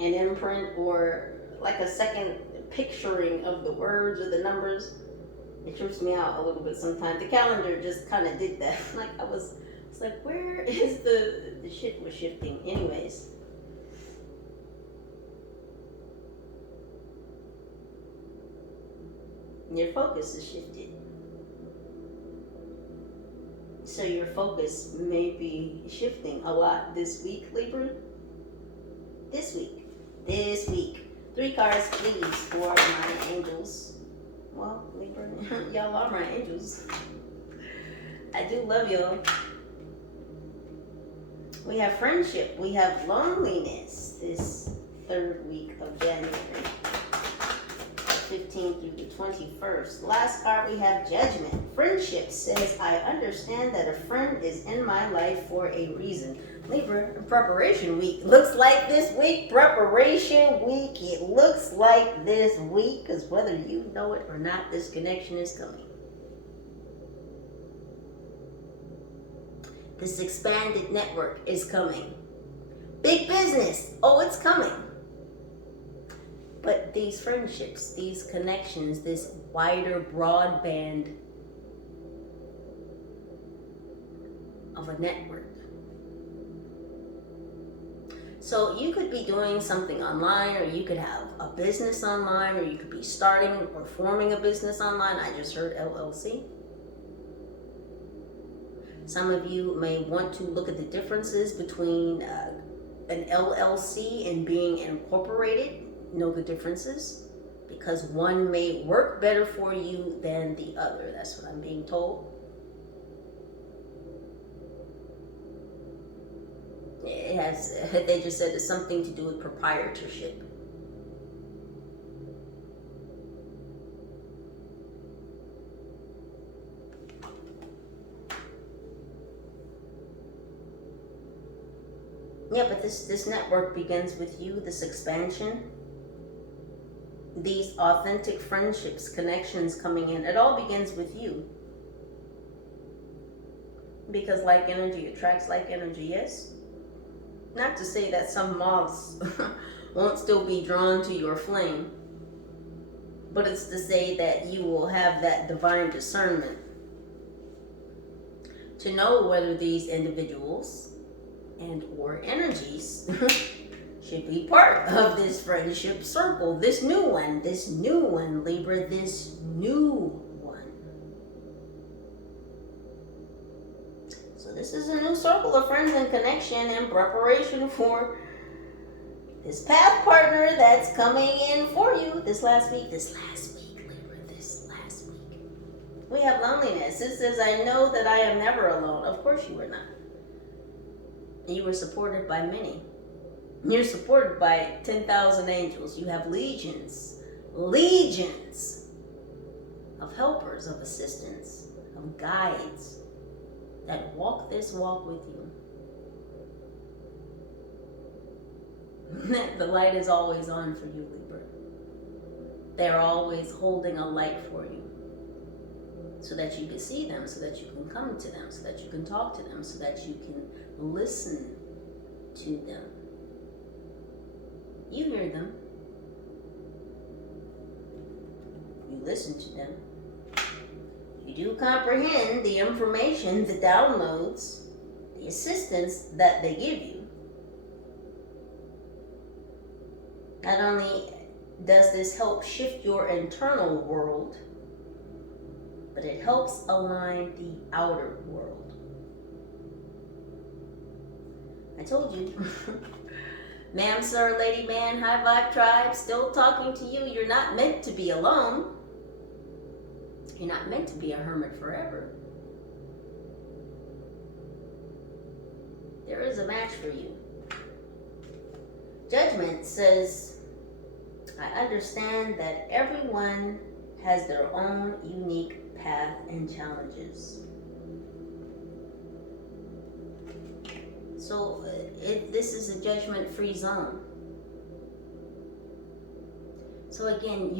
an imprint or like a second picturing of the words or the numbers. It trips me out a little bit sometimes. The calendar just kind of did that. Like it's like, where is the shit was shifting? Anyways. Your focus is shifted. So your focus may be shifting a lot this week, Libra. This week. 3 cards, please, for my angels. Well, Libra, y'all are my angels. I do love y'all. We have friendship. We have loneliness this third week of January. 15th through the 21st. Last card, we have judgment. Friendship says, I understand that a friend is in my life for a reason. Libra, preparation week. Looks like this week, preparation week. It looks like this week, because whether you know it or not, this connection is coming. This expanded network is coming. Big business, oh, it's coming. But these friendships, these connections, this wider broadband of a network. So you could be doing something online, or you could have a business online, or you could be starting or forming a business online. I just heard LLC. Some of you may want to look at the differences between an LLC and being incorporated. Know the differences, because one may work better for you than the other. That's what I'm being told. It has, they just said it's something to do with proprietorship. Yeah, but this network begins with you, this expansion. These authentic friendships, connections coming in, it all begins with you. Because like energy attracts like energy, yes? Not to say that some moths won't still be drawn to your flame, but it's to say that you will have that divine discernment to know whether these individuals and or energies should be part of this friendship circle. This new one, Libra, this new one. So this is a new circle of friends and connection in preparation for this path partner that's coming in for you this last week, Libra, this last week. We have loneliness. It says, I know that I am never alone. Of course you are not. You were supported by many. You're supported by 10,000 angels. You have legions of helpers, of assistants, of guides that walk this walk with you. The light is always on for you, Libra. They're always holding a light for you so that you can see them, so that you can come to them, so that you can talk to them, so that you can listen to them. You hear them. You listen to them. You do comprehend the information, the downloads, the assistance that they give you. Not only does this help shift your internal world, but it helps align the outer world. I told you. Ma'am, sir, lady, man, high vibe tribe, still talking to you. You're not meant to be alone. You're not meant to be a hermit forever. There is a match for you. Judgment says, I understand that everyone has their own unique path and challenges. So this is a judgment-free zone. So again,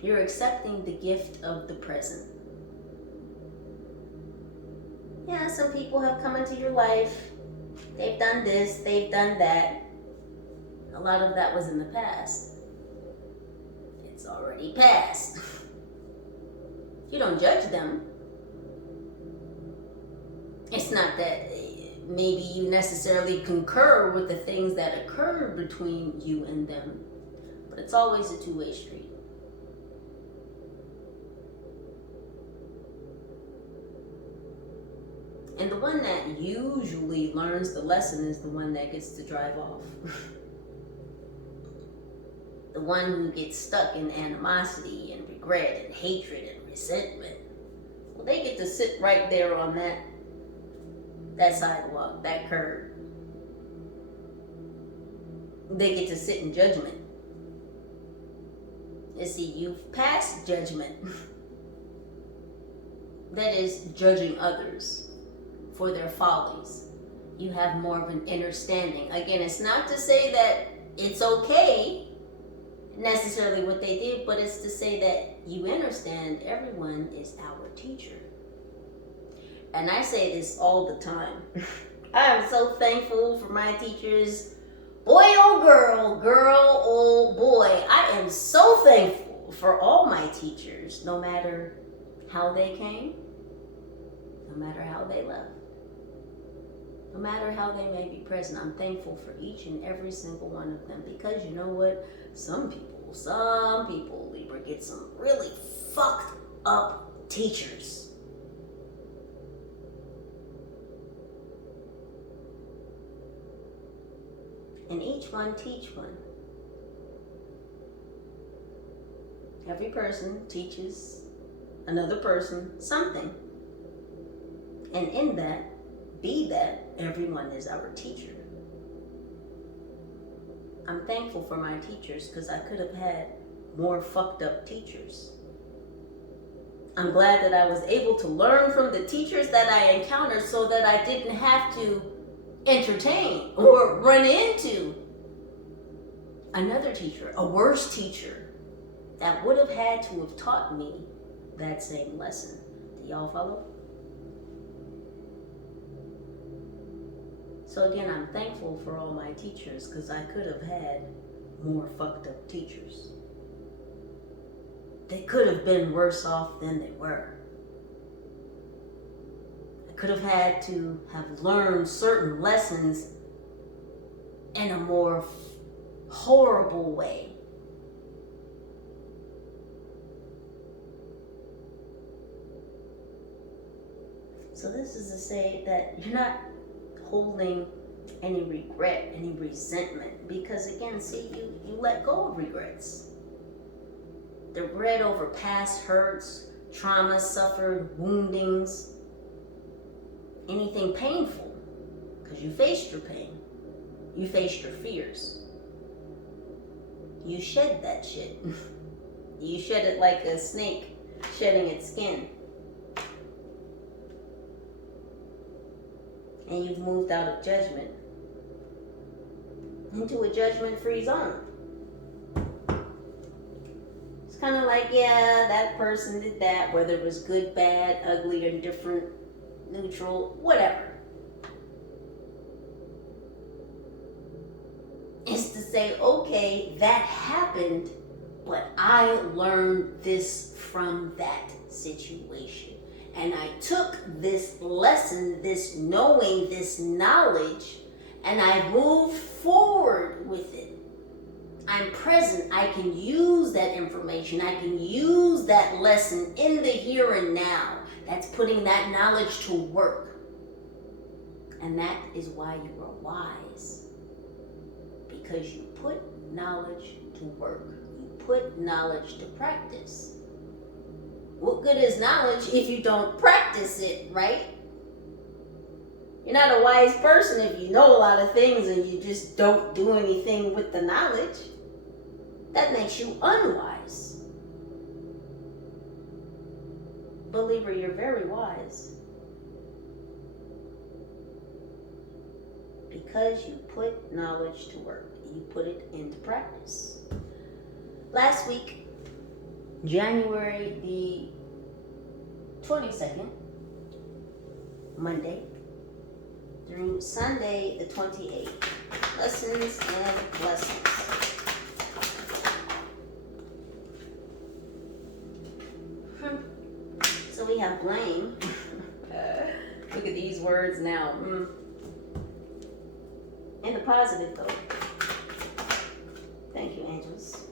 you're accepting the gift of the present. Yeah, some people have come into your life. They've done this, they've done that. A lot of that was in the past. It's already past. You don't judge them. It's not that maybe you necessarily concur with the things that occurred between you and them, but it's always a two-way street. And the one that usually learns the lesson is the one that gets to drive off. The one who gets stuck in animosity and regret and hatred and resentment. Well, they get to sit right there on that sidewalk, that curb. They get to sit in judgment. You see, you've passed judgment. That is, judging others for their follies. You have more of an understanding. Again, it's not to say that it's okay, necessarily what they did, but it's to say that you understand everyone is our teacher. and I say this all the time, I am so thankful for my teachers. Boy, oh girl, girl, oh boy. I am so thankful for all my teachers, no matter how they came, no matter how they left, no matter how they may be present. I'm thankful for each and every single one of them, because you know what? Some people, Libra, get some really fucked up teachers. And each one teach one. Every person teaches another person something. And in that, everyone is our teacher. I'm thankful for my teachers, because I could have had more fucked up teachers. I'm glad that I was able to learn from the teachers that I encountered, so that I didn't have to entertain or run into another teacher, a worse teacher, that would have had to have taught me that same lesson. Do y'all follow? So again, I'm thankful for all my teachers, because I could have had more fucked up teachers. They could have been worse off than they were. I could have had to have learned certain lessons in a more horrible way. So this is to say that you're not holding any regret, any resentment, because again, see, you let go of regrets. The regret over past hurts, trauma suffered, woundings, anything painful, because you faced your pain, you faced your fears. You shed that shit. You shed it like a snake shedding its skin. And you've moved out of judgment into a judgment-free zone. It's kind of like, yeah, that person did that, whether it was good, bad, ugly, indifferent, neutral, whatever. Is to say, okay, that happened, but I learned this from that situation. And I took this lesson, this knowing, this knowledge, and I moved forward with it. I'm present. I can use that information. I can use that lesson in the here and now. That's putting that knowledge to work. And that is why you are wise. Because you put knowledge to work. You put knowledge to practice. What good is knowledge if you don't practice it, right? You're not a wise person if you know a lot of things and you just don't do anything with the knowledge. That makes you unwise. But Libra, you're very wise. Because you put knowledge to work. You put it into practice. Last week, January the 22nd, Monday, through Sunday the 28th. Lessons and blessings. So we have blame. Look at these words now. In the positive though. Thank you, angels.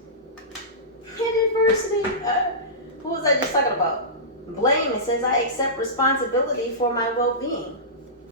And adversity. Who was I just talking about? Blame. It says I accept responsibility for my well-being.